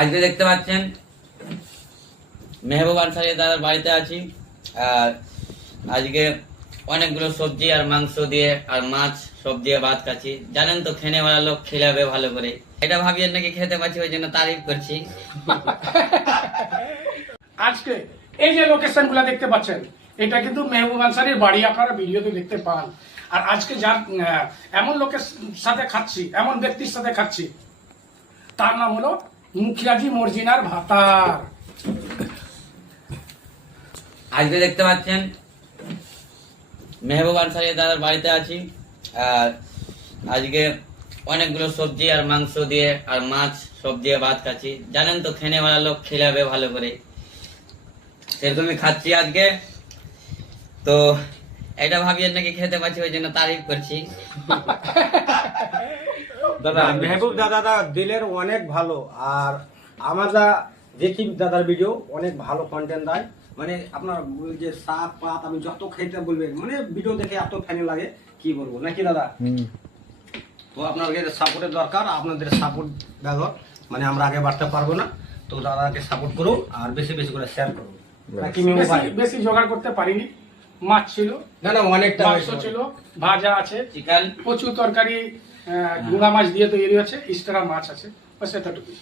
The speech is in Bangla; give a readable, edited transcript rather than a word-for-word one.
আজকে দেখতে পাচ্ছেন মেহবুব আনসারী দাদার বাড়িতে আছি। আর আজকে অনেকগুলো সবজি আর মাংস দিয়ে আর মাছ সব দিয়ে ভাত খাচ্ছি। জানেন তো খেনে वाला লোক খেলাবে ভালো করে, এটা ভাবিয়ে নাকি খেতে পাচ্ছি, ওই জন্য তারিফ করছি। আজকে এই যে লোকেশন গুলা দেখতে পাচ্ছেন, এটা কিন্তু মেহবুব আনসারীর বাড়ি, আপনারা ভিডিওতে দেখতে পান। আর আজকে যার এমন লোকের সাথে খাচ্ছি, এমন ব্যক্তির সাথে খাচ্ছি, তার নাম হলো মুখিয়াজি মর্জিনার ভাতার। আজকে দেখতে পাচ্ছেন মেহবুব আনসারী দাদার বাড়িতে আছি। আর আজকে অনেকগুলো সবজি আর মাংস দিয়ে আর মাছ সব দিয়ে ভাত খাচ্ছি। জানেন তো খেনে वाला লোক খেলাবে ভালো করে, সেরকমই খাচ্ছি আজকে। তো এটা ভাবিয়ে নাকি খেতে পাচ্ছি, ওই জন্য তারিফ করছি। দাদা মেহবুব দাদা দিলের অনেক ভালো। আর আমরা দেখি দাদার ভিডিও অনেক ভালো কন্টেন্ট দেয়। মানে আপনার ওই যে শাক পাত আমি যত খেতে বলবেন, মানে ভিডিও দেখে এত ফ্যান লাগে কি বলবো, নাকি দাদা? তো আপনাদের সাপোর্টের দরকার, আপনাদের সাপোর্ট ব্যবহার মানে আমরা আগে বাড়তে পারবো না। তো দাদাকে সাপোর্ট করুন আর বেশি বেশি করে শেয়ার করুন। নাকি মেহবুব ভাই? বেশি জোগাড় করতে পারিনি, মাছ ছিল, না না অনেকটা মাংস ছিল, ভাজা আছে, চিকেন, প্রচুর তরকারি, গুঁড়া মাছ দিয়ে তৈরি আছে, ইস্টারা মাছ আছে, বাস এতটুকু।